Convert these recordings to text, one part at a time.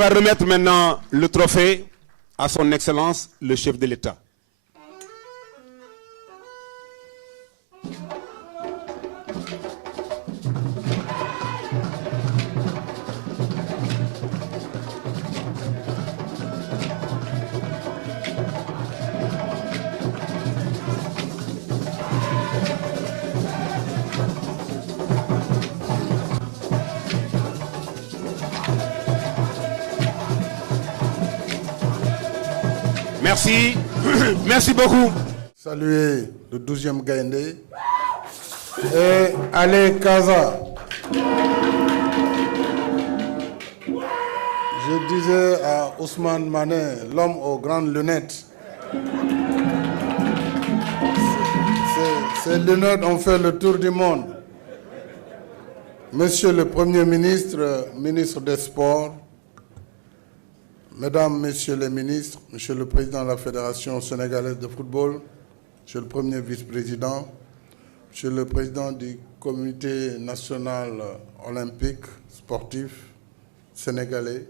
va remettre maintenant le trophée à son Excellence, le chef de l'État. Merci. Merci beaucoup. Saluer le 12e Gaïndé et Ale Kaza. Je disais à Ousmane Mané, l'homme aux grandes lunettes, ces lunettes ont fait le tour du monde. Monsieur le Premier ministre, ministre des Sports, Mesdames, Messieurs les ministres, Monsieur le Président de la Fédération sénégalaise de football, Monsieur le Premier vice-président, Monsieur le Président du Comité national olympique sportif sénégalais,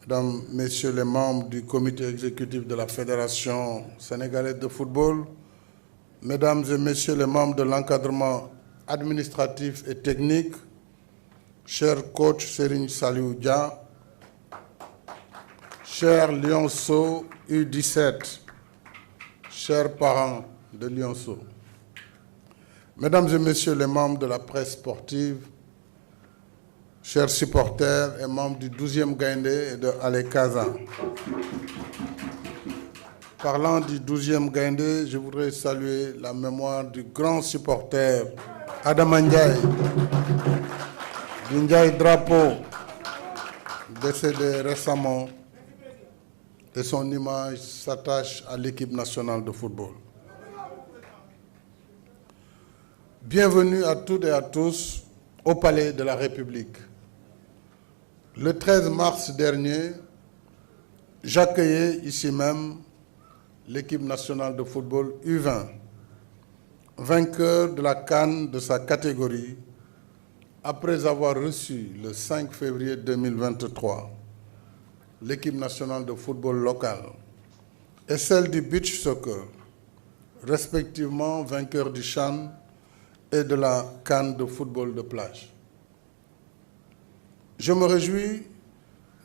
Mesdames, Messieurs les membres du Comité exécutif de la Fédération sénégalaise de football, Mesdames et Messieurs les membres de l'encadrement administratif et technique, cher coach Serigne Saliou Dia, chers Lionceaux U17, chers parents de Lionceaux, Mesdames et Messieurs les membres de la presse sportive, chers supporters et membres du 12e Gaïndé et de Ale Kaza. Parlant du 12e Gaïndé, je voudrais saluer la mémoire du grand supporter Adama Ndiaye, du Ndiaye Drapeau, décédé récemment, et son image s'attache à l'équipe nationale de football. Bienvenue à toutes et à tous au Palais de la République. Le 13 mars dernier, j'accueillais ici même l'équipe nationale de football U20, vainqueur de la CAN de sa catégorie, après avoir reçu le 5 février 2023 l'équipe nationale de football locale et celle du beach soccer, respectivement vainqueur du CHAN et de la CAN de football de plage. Je me réjouis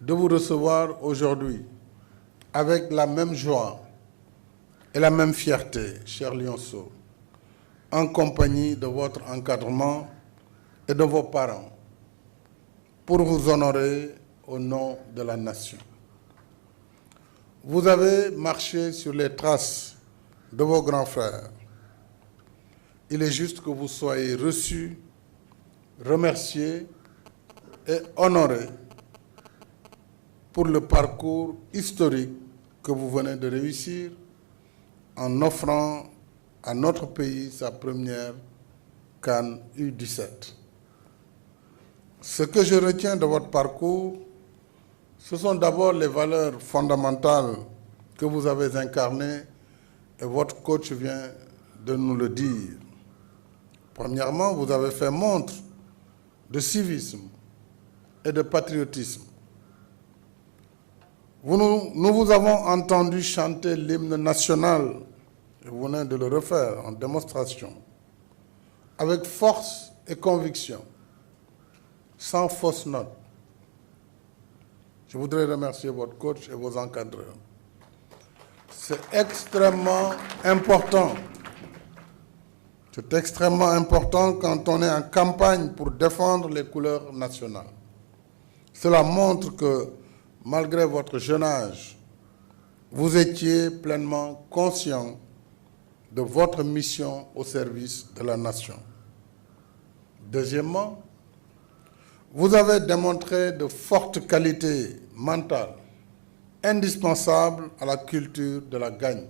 de vous recevoir aujourd'hui avec la même joie et la même fierté, chers Lionceaux, en compagnie de votre encadrement et de vos parents, pour vous honorer au nom de la nation. Vous avez marché sur les traces de vos grands frères. Il est juste que vous soyez reçus, remerciés et honorés pour le parcours historique que vous venez de réussir en offrant à notre pays sa première CAN U17. Ce que je retiens de votre parcours, ce sont d'abord les valeurs fondamentales que vous avez incarnées et votre coach vient de nous le dire. Premièrement, vous avez fait montre de civisme et de patriotisme. Nous vous avons entendu chanter l'hymne national, et vous venez de le refaire en démonstration, avec force et conviction, sans fausse note. Je voudrais remercier votre coach et vos encadreurs. C'est extrêmement important. C'est extrêmement important quand on est en campagne pour défendre les couleurs nationales. Cela montre que, malgré votre jeune âge, vous étiez pleinement conscient de votre mission au service de la nation. Deuxièmement, vous avez démontré de fortes qualités mentales, indispensables à la culture de la gagne.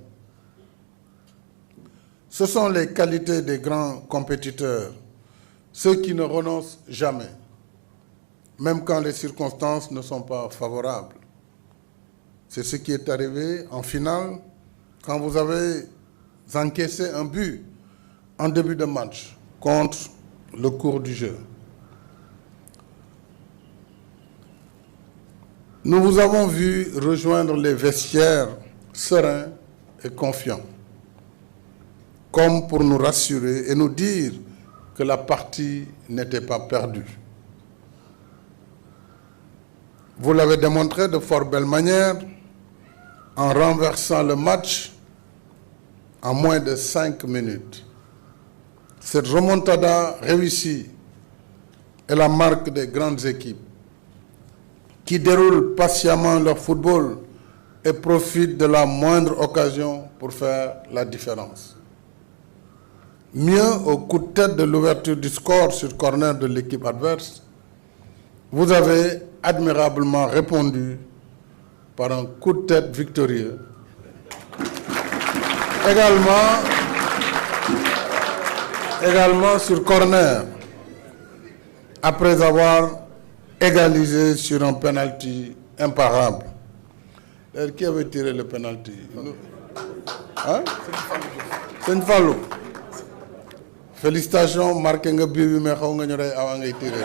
Ce sont les qualités des grands compétiteurs, ceux qui ne renoncent jamais, même quand les circonstances ne sont pas favorables. C'est ce qui est arrivé en finale, quand vous avez encaissé un but en début de match contre le cours du jeu. Nous vous avons vu rejoindre les vestiaires sereins et confiants, comme pour nous rassurer et nous dire que la partie n'était pas perdue. Vous l'avez démontré de fort belle manière en renversant le match en moins de 5 minutes. Cette remontada réussie est la marque des grandes équipes qui déroulent patiemment leur football et profitent de la moindre occasion pour faire la différence. Mieux, au coup de tête de l'ouverture du score sur corner de l'équipe adverse, vous avez admirablement répondu par un coup de tête victorieux. Également sur corner, après avoir égalisé sur un penalty imparable. Qui avait tiré le penalty? Hein? C'est une Fallou. Félicitations, marqué un but, mais je tiré.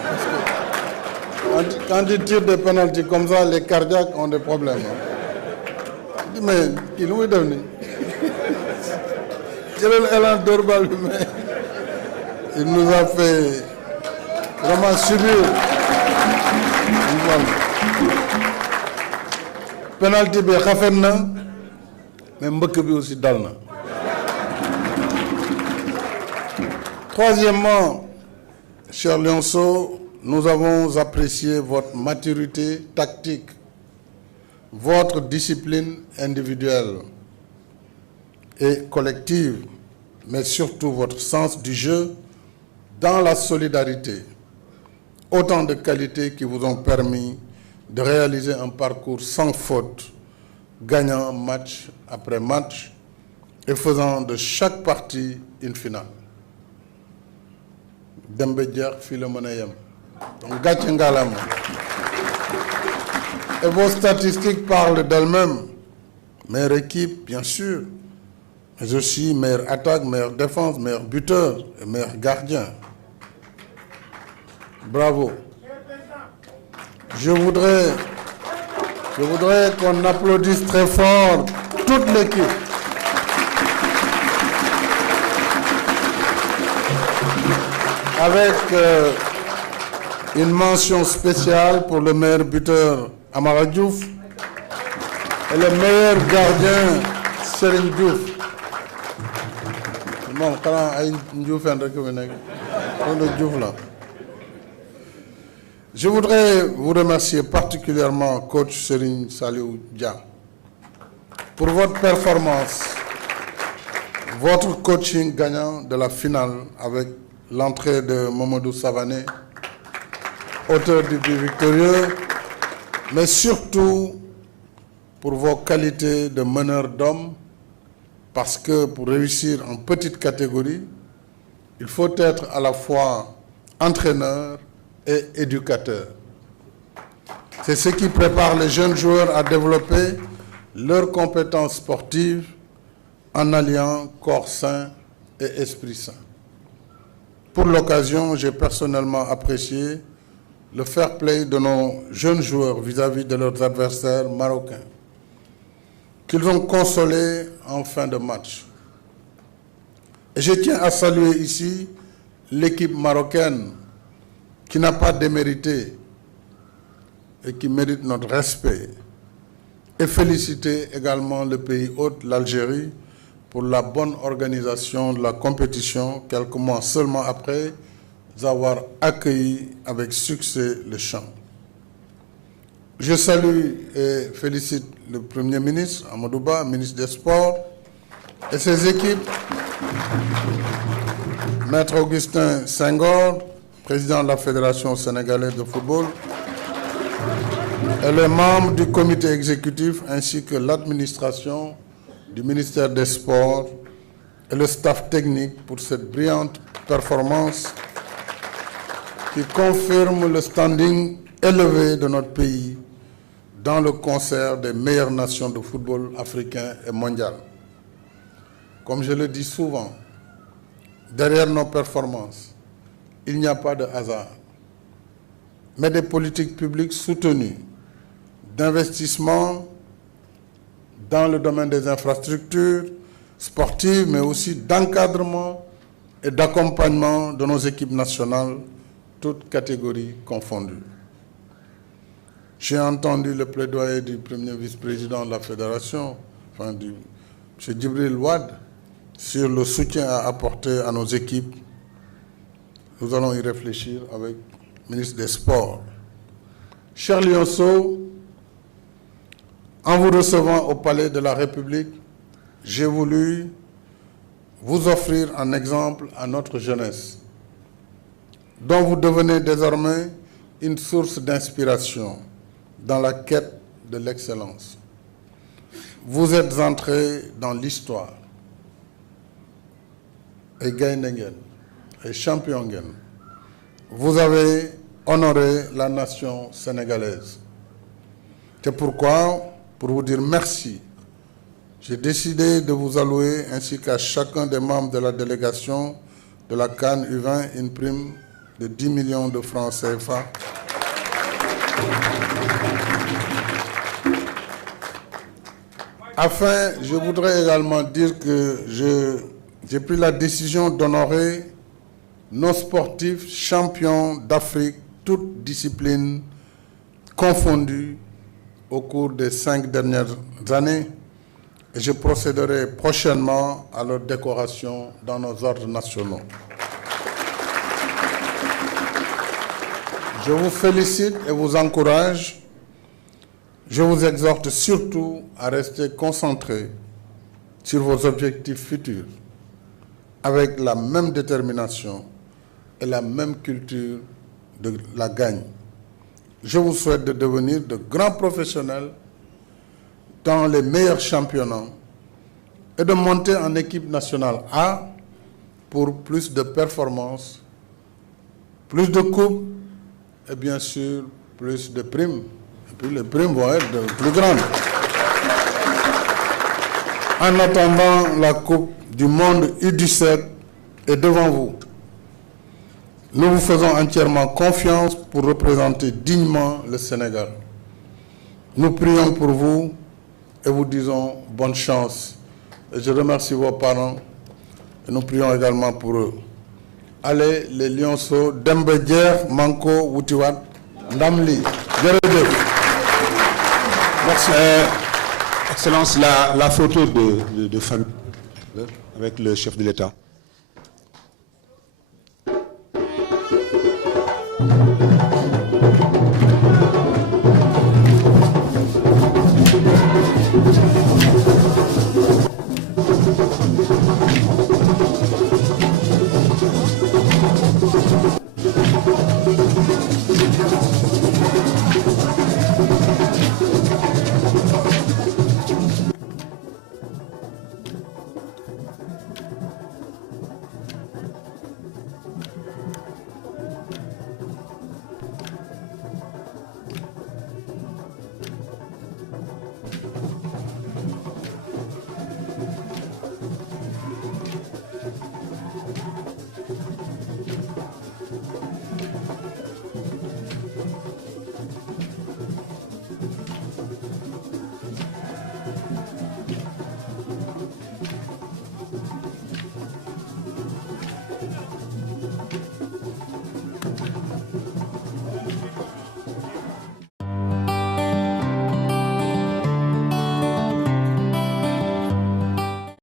Quand ils tirent des penalties comme ça, les cardiaques ont des problèmes. Mais qui nous est devenu? L'élan d'Orbal, mais il nous a fait vraiment subir. Penalty bi xafet na mais mbëkk bi aussi dal na. Troisièmement, cher Lionceau, nous avons apprécié votre maturité tactique, votre discipline individuelle et collective, mais surtout votre sens du jeu dans la solidarité. Autant de qualités qui vous ont permis de réaliser un parcours sans faute, gagnant match après match et faisant de chaque partie une finale. Dembe Diar fi la mën a yem. Donc gàcce ngalaama. Et vos statistiques parlent d'elles-mêmes. Meilleure équipe, bien sûr, mais aussi meilleure attaque, meilleure défense, meilleur buteur et meilleur gardien. Bravo. Je voudrais qu'on applaudisse très fort toute l'équipe. Avec une mention spéciale pour le meilleur buteur Amara Diouf et le meilleur gardien Serigne Diouf. Bon, je voudrais vous remercier particulièrement, coach Serigne Saliou Dia, pour votre performance, votre coaching gagnant de la finale avec l'entrée de Mamadou Savané, auteur du but victorieux, mais surtout pour vos qualités de meneur d'hommes, parce que pour réussir en petite catégorie, il faut être à la fois entraîneur et éducateur. C'est ce qui prépare les jeunes joueurs à développer leurs compétences sportives en alliant corps sain et esprit sain. Pour l'occasion, j'ai personnellement apprécié le fair play de nos jeunes joueurs vis-à-vis de leurs adversaires marocains, qu'ils ont consolés en fin de match. Et je tiens à saluer ici l'équipe marocaine qui n'a pas démérité et qui mérite notre respect, et féliciter également le pays hôte, l'Algérie, pour la bonne organisation de la compétition quelques mois seulement après avoir accueilli avec succès le champ. Je salue et félicite le Premier ministre, Amadou Ba, ministre des Sports, et ses équipes, Maître Augustin Senghor, président de la Fédération sénégalaise de football, et les membres du comité exécutif ainsi que l'administration du ministère des Sports et le staff technique pour cette brillante performance qui confirme le standing élevé de notre pays dans le concert des meilleures nations de football africain et mondial. Comme je le dis souvent, derrière nos performances, il n'y a pas de hasard, mais des politiques publiques soutenues, d'investissement dans le domaine des infrastructures sportives, mais aussi d'encadrement et d'accompagnement de nos équipes nationales, toutes catégories confondues. J'ai entendu le plaidoyer du premier vice-président de la Fédération, M. Djibril Ouad, sur le soutien à apporter à nos équipes. Nous allons y réfléchir avec le ministre des Sports. Cher Lionceau, en vous recevant au Palais de la République, j'ai voulu vous offrir un exemple à notre jeunesse, dont vous devenez désormais une source d'inspiration dans la quête de l'excellence. Vous êtes entré dans l'histoire et Gaïnengen et Championgen. Vous avez honoré la nation sénégalaise. C'est pourquoi, pour vous dire merci, j'ai décidé de vous allouer, ainsi qu'à chacun des membres de la délégation de la CAN U20, une prime de 10 millions de francs CFA. Enfin, je voudrais également dire que j'ai pris la décision d'honorer nos sportifs champions d'Afrique, toutes disciplines confondues, au cours des 5 dernières années. Et je procéderai prochainement à leur décoration dans nos ordres nationaux. Je vous félicite et vous encourage. Je vous exhorte surtout à rester concentrés sur vos objectifs futurs, avec la même détermination et la même culture de la gagne. Je vous souhaite de devenir de grands professionnels dans les meilleurs championnats et de monter en équipe nationale A pour plus de performances, plus de coupes et bien sûr plus de primes. Et puis les primes vont être plus grandes. En attendant, la Coupe du Monde U17 est devant vous. Nous vous faisons entièrement confiance pour représenter dignement le Sénégal. Nous prions pour vous et vous disons bonne chance. Et je remercie vos parents et nous prions également pour eux. Allez, les Lionceaux, Dembedier, Manko, Woutiwat, Ndamli. Merci. Excellence, la photo de famille avec le chef de l'État.